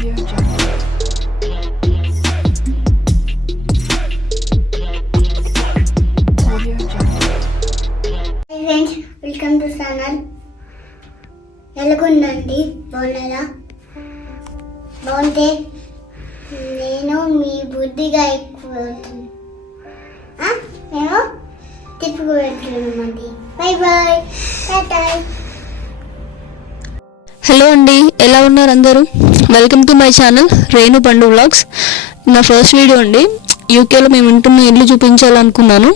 Audio Jungle. Audio Jungle. Hi friends, welcome to channel. ఎలాగుందండి? బాగున్నారా? బాగుంటే నేను మీ బుద్ధిగా ఎక్కువ మేము తిప్పుకు వెళ్తున్నామండి. Bye bye, Tata. హలో అండి, ఎలా ఉన్నారు అందరూ? Welcome to my channel Renu పండు వ్లాగ్స్. నా ఫస్ట్ వీడియో అండి. యూకేలో మేము ఉంటున్న ఇల్లు చూపించాలనుకున్నాను,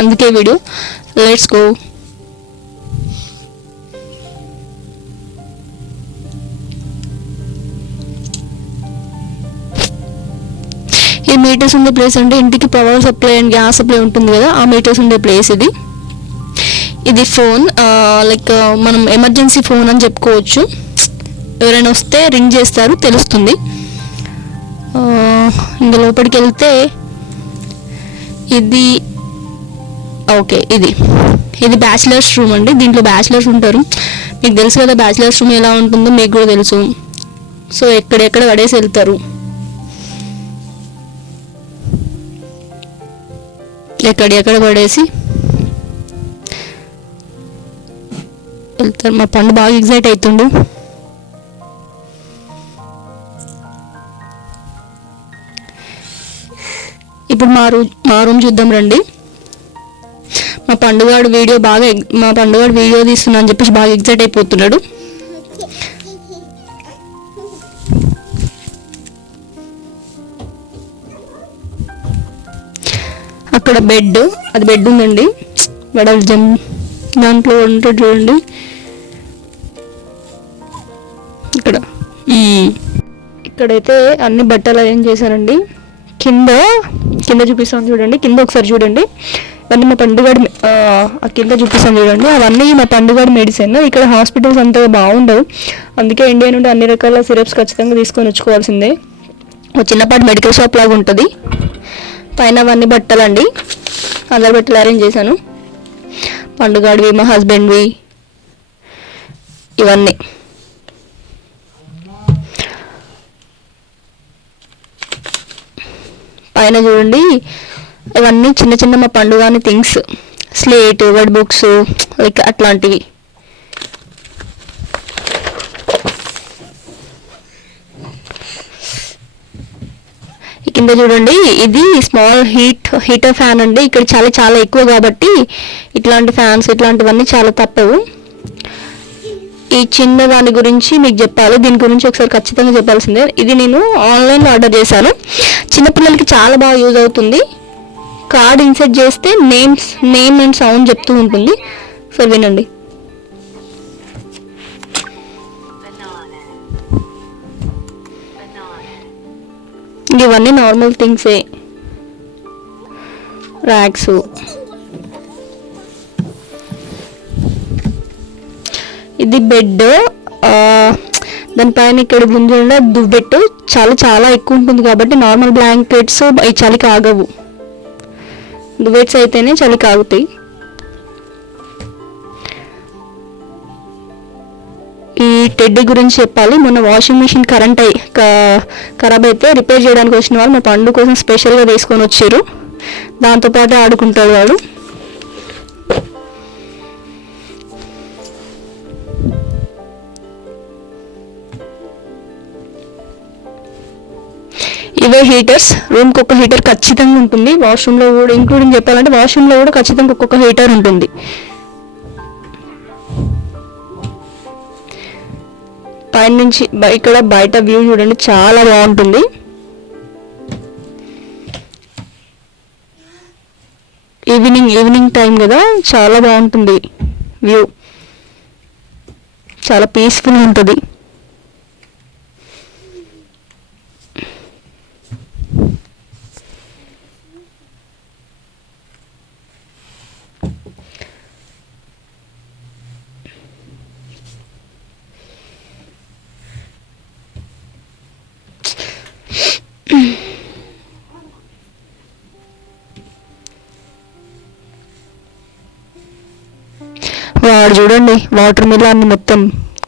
అందుకే వీడియో. Let's go. ఈ మీటర్స్ ఉండే ప్లేస్ అంటే ఇంటికి power supply and gas supply ఉంటుంది కదా, ఆ మీటర్స్ ఉండే ప్లేస్ ఇది. ఇది ఫోన్, లైక్ మనం ఎమర్జెన్సీ ఫోన్ అని చెప్పుకోవచ్చు. ఎవరైనా వస్తే రింగ్ చేస్తారు, తెలుస్తుంది. ఇంకా లోపలికి వెళ్తే ఇది ఓకే, ఇది బ్యాచిలర్స్ రూమ్ అండి. దీంట్లో బ్యాచిలర్స్ ఉంటారు. మీకు తెలుసు కదా బ్యాచిలర్స్ రూమ్ ఎలా ఉంటుందో, మీకు కూడా తెలుసు. సో ఎక్కడెక్కడ పడేసి వెళ్తారు, ఎక్కడెక్కడ పడేసి వెళ్తారు. మా పండు బాగా ఎగ్జైట్ అవుతుండు. ఇప్పుడు మా రూమ్ చూద్దాం రండి. మా పండుగాడు వీడియో తీస్తున్నా అని చెప్పేసి బాగా ఎగ్జైట్ అయిపోతున్నాడు. అక్కడ బెడ్ ఉందండి. దాంట్లో ఉంటుంది చూడండి. ఇక్కడైతే అన్ని బట్టలు అరేంజ్ చేశారండి. కింద చూపిస్తాను చూడండి. కింద ఒకసారి చూడండి. ఇవన్నీ మా పండుగాడు కింద చూపిస్తాను చూడండి. అవన్నీ మా పండుగాడు మెడిసిన్. ఇక్కడ హాస్పిటల్స్ అంతగా బాగుండవు, అందుకే ఇండియా నుండి అన్ని రకాల సిరప్స్ ఖచ్చితంగా తీసుకొని వచ్చుకోవాల్సిందే. ఒక చిన్నపాటి మెడికల్ షాప్ లాగా ఉంటుంది. పైన అవన్నీ బట్టలండి, అందరి బట్టలు అరేంజ్ చేశాను. పండుగాడివి, మా హస్బెండ్వి, ఇవన్నీ. పైన చూడండి, ఇవన్నీ చిన్న చిన్న మా పండుగని things, slate, word books, like అట్లాంటివి. కింద చూడండి, ఇది స్మాల్ హీటర్ ఫ్యాన్ అండి. ఇక్కడ చాలా ఎక్కువ కాబట్టి ఇట్లాంటి ఫ్యాన్స్ ఇట్లాంటివన్నీ చాలా తప్పవు. ఈ చిన్న దాని గురించి మీకు చెప్పాలి, దీని గురించి ఒకసారి ఖచ్చితంగా చెప్పాల్సిందే. ఇది నేను ఆన్లైన్లో ఆర్డర్ చేశాను. చిన్నపిల్లలకి చాలా బాగా యూజ్ అవుతుంది. కార్డ్ ఇన్సర్ట్ చేస్తే నేమ్ అండ్ సౌండ్ చెప్తూ ఉంటుంది. సరే వినండి. ఇవన్నీ నార్మల్ థింగ్సే, ర్యాక్స్. ఇది బెడ్, దానిపైన ఇక్కడ గుంజుండ దువ్వెట్టు చాలా ఎక్కువ ఉంటుంది కాబట్టి నార్మల్ బ్లాంకెట్స్ ఈ చలికి ఆగవు. దువ్వెట్స్ అయితేనే చలికి ఆగుతాయి. ఈ టెడ్డీ గురించి చెప్పాలి. మొన్న వాషింగ్ మిషన్ ఖరాబ్ అయితే రిపేర్ చేయడానికి వచ్చిన వాళ్ళు మా పండు కోసం స్పెషల్గా తీసుకొని వచ్చారు. దాంతోపాటు ఆడుకుంటాడు వాడు. ఇవే హీటర్స్. రూమ్కి ఒక హీటర్ ఖచ్చితంగా ఉంటుంది. వాష్రూమ్లో కూడా ఇంక్లూడింగ్ చెప్పాలంటే వాష్రూమ్లో కూడా ఖచ్చితంగా ఒక్కొక్క హీటర్ ఉంటుంది. పైన నుంచి ఇక్కడ బయట వ్యూ చూడండి, చాలా బాగుంటుంది. ఈవినింగ్ టైం కదా, చాలా బాగుంటుంది వ్యూ, చాలా పీస్ఫుల్ ఉంటుంది. వాడు చూడండి వాటర్ మిలాన్ని మొత్తం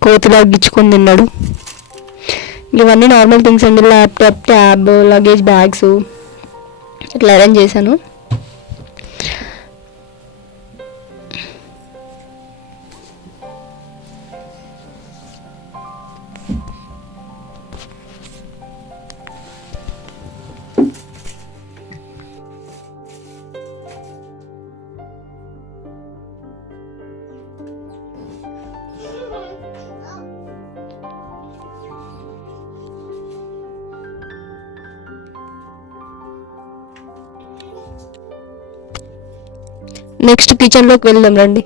కోతిలా గిచ్చుకొని తిన్నాడు. ఇవన్నీ నార్మల్ థింగ్స్ అండి. ల్యాప్టాప్, ట్యాబ్, లగేజ్ బ్యాగ్స్ ఇట్లా అరేంజ్ చేశాను. నెక్స్ట్ కిచెన్లోకి వెళ్దాం రండి.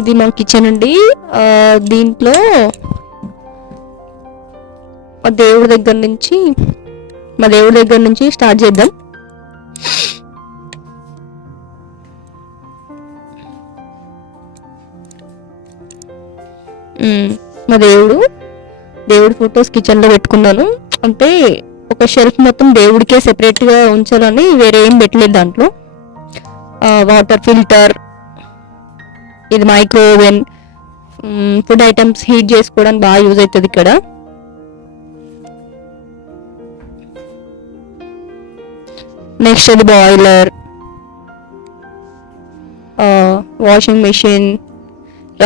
ఇది మా కిచెన్ అండి. దీంట్లో మా దేవుడి దగ్గర నుంచి స్టార్ట్ చేద్దాం. మా దేవుడి ఫొటోస్ కిచెన్లో పెట్టుకున్నాను. అంటే ఒక షెల్ఫ్ మొత్తం దేవుడికే సెపరేట్గా ఉంచాలని వేరే ఏం పెట్టలేదు దాంట్లో. వాటర్ ఫిల్టర్, ఇది micro oven, food items heat చేసుకోవడానికి బాగా యూజ్ అవుతుంది ఇక్కడ. నెక్స్ట్ అది boiler, washing machine,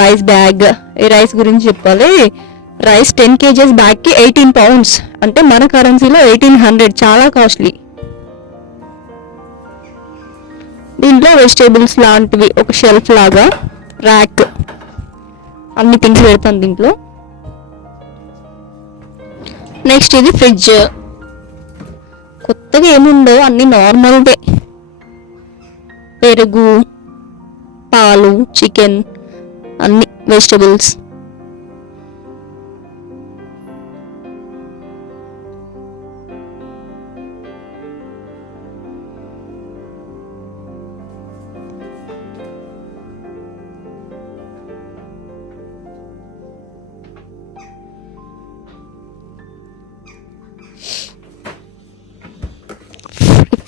rice bag. ఈ రైస్ గురించి చెప్పాలి. రైస్ 10 kgs బ్యాగ్కి 18 pounds, అంటే మన కరెన్సీలో 1800, చాలా కాస్ట్లీ. దీంట్లో వెజిటేబుల్స్ లాంటివి ఒక షెల్ఫ్ లాగా, ర్యాక్, అన్ని థింగ్స్ పెడతాను దీంట్లో. నెక్స్ట్ ఇది ఫ్రిడ్జ్. కొత్తగా ఏముండవు, అన్ని నార్మల్దే. పెరుగు, పాలు, చికెన్, అన్ని వెజిటేబుల్స్.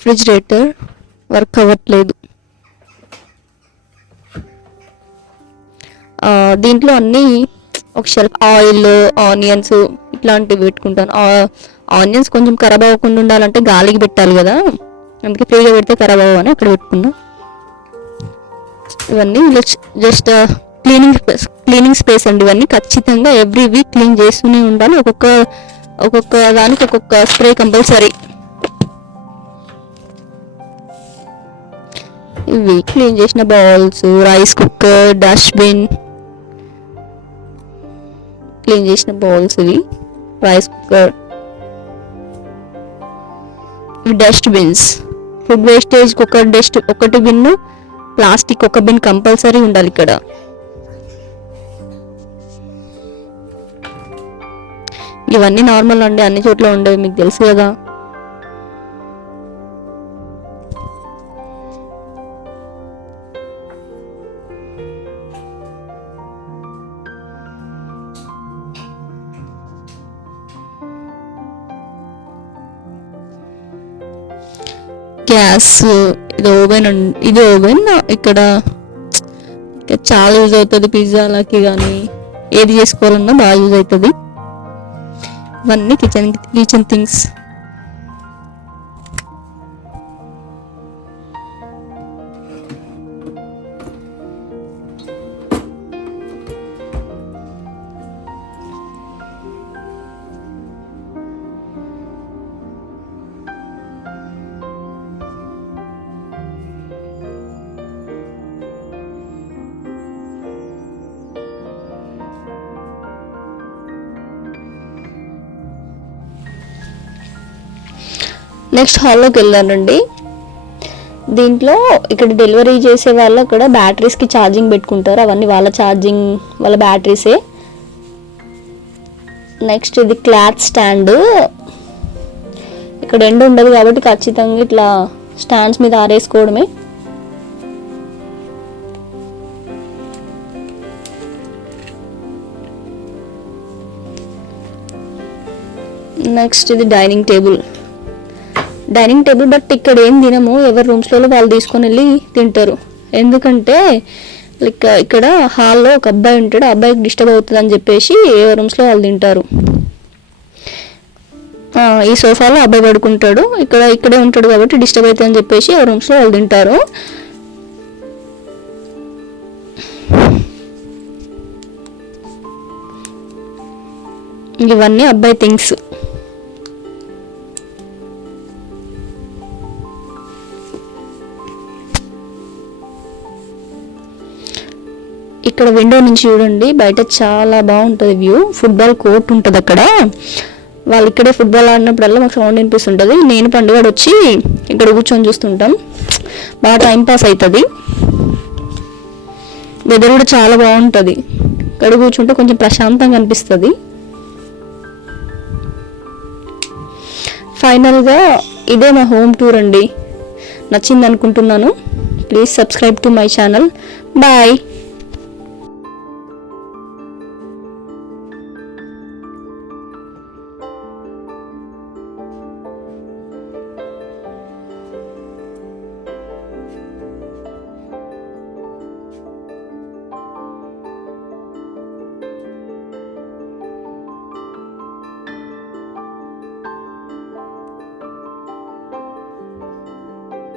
రిఫ్రిజిరేటర్ వర్క్ అవ్వట్లేదు. దీంట్లో అన్నీ ఒక షెల్ఫ్, ఆయిల్, ఆనియన్స్ ఇట్లాంటివి పెట్టుకుంటాను. ఆనియన్స్ కొంచెం ఖరాబ్ అవ్వకుండా ఉండాలంటే గాలికి పెట్టాలి కదా, అందుకే ఫ్రీగా పెడితే ఖరాబ్ అవ్వని అక్కడ పెట్టుకున్నా. ఇవన్నీ జస్ట్ క్లీనింగ్ స్పేస్ అండి. ఇవన్నీ ఖచ్చితంగా ఎవ్రీ వీక్ క్లీన్ చేస్తూనే ఉండాలి. ఒక్కొక్క దానికి ఒక్కొక్క స్ప్రే కంపల్సరీ. ఇవి క్లీన్ చేసిన bowls, rice cooker, dustbin, clean చేసిన బౌల్స్, ఇవి రైస్ కుక్కర్, ఇవి డస్ట్బిన్స్. ఫుడ్ వేస్టేజ్ ఒకటి బిన్, ప్లాస్టిక్ ఒక బిన్ కంపల్సరీ ఉండాలి ఇక్కడ. ఇవన్నీ నార్మల్ అండి, అన్ని చోట్ల ఉండేవి, మీకు తెలుసు కదా. గ్యాస్, ఇది ఓవెన్ ఇక్కడ చాలా యూజ్ అవుతుంది. పిజ్జాలకి కానీ ఏది చేసుకోవాలన్నా బాగా యూజ్ అవుతుంది. ఇవన్నీ కిచెన్ థింగ్స్. నెక్స్ట్ హాల్లోకి వెళ్ళానండి. దీంట్లో ఇక్కడ డెలివరీ చేసే వాళ్ళు అక్కడ బ్యాటరీస్కి ఛార్జింగ్ పెట్టుకుంటారు. అవన్నీ వాళ్ళ బ్యాటరీసే. నెక్స్ట్ ఇది క్లాత్ స్టాండ్. ఇక్కడ ఎండ ఉండదు కాబట్టి ఖచ్చితంగా ఇట్లా స్టాండ్స్ మీద ఆరేసుకోవడమే. నెక్స్ట్ ఇది డైనింగ్ టేబుల్. బట్ ఇక్కడ ఏం తినము, ఎవరి రూమ్స్లలో వాళ్ళు తీసుకొని వెళ్ళి తింటారు. ఎందుకంటే లైక్ ఇక్కడ హాల్లో ఒక అబ్బాయి ఉంటాడు, ఆ అబ్బాయికి డిస్టర్బ్ అవుతుంది అని చెప్పేసి ఏ రూమ్స్లో వాళ్ళు తింటారు. ఈ సోఫాలో అబ్బాయి పడుకుంటాడు, ఇక్కడే ఉంటాడు కాబట్టి డిస్టర్బ్ అవుతుంది అని చెప్పేసి ఏ రూమ్స్లో వాళ్ళు తింటారు. ఇవన్నీ అబ్బాయి థింగ్స్. ఇక్కడ విండో నుంచి చూడండి, బయట చాలా బాగుంటుంది వ్యూ. ఫుట్బాల్ కోర్ట్ ఉంటుంది అక్కడ. వాళ్ళు ఇక్కడే ఫుట్బాల్ ఆడినప్పుడల్లా మాకు సౌండ్ వినిపిస్తుంటుంది. నేను పండుగ వచ్చి ఇక్కడ కూర్చొని చూస్తుంటాం, బాగా టైంపాస్ అవుతుంది. వెదర్ కూడా చాలా బాగుంటుంది, ఇక్కడ కూర్చుంటే కొంచెం ప్రశాంతంగా అనిపిస్తుంది. ఫైనల్గా ఇదే మా హోమ్ టూర్ అండి. నచ్చింది అనుకుంటున్నాను. Please subscribe to my channel. Bye.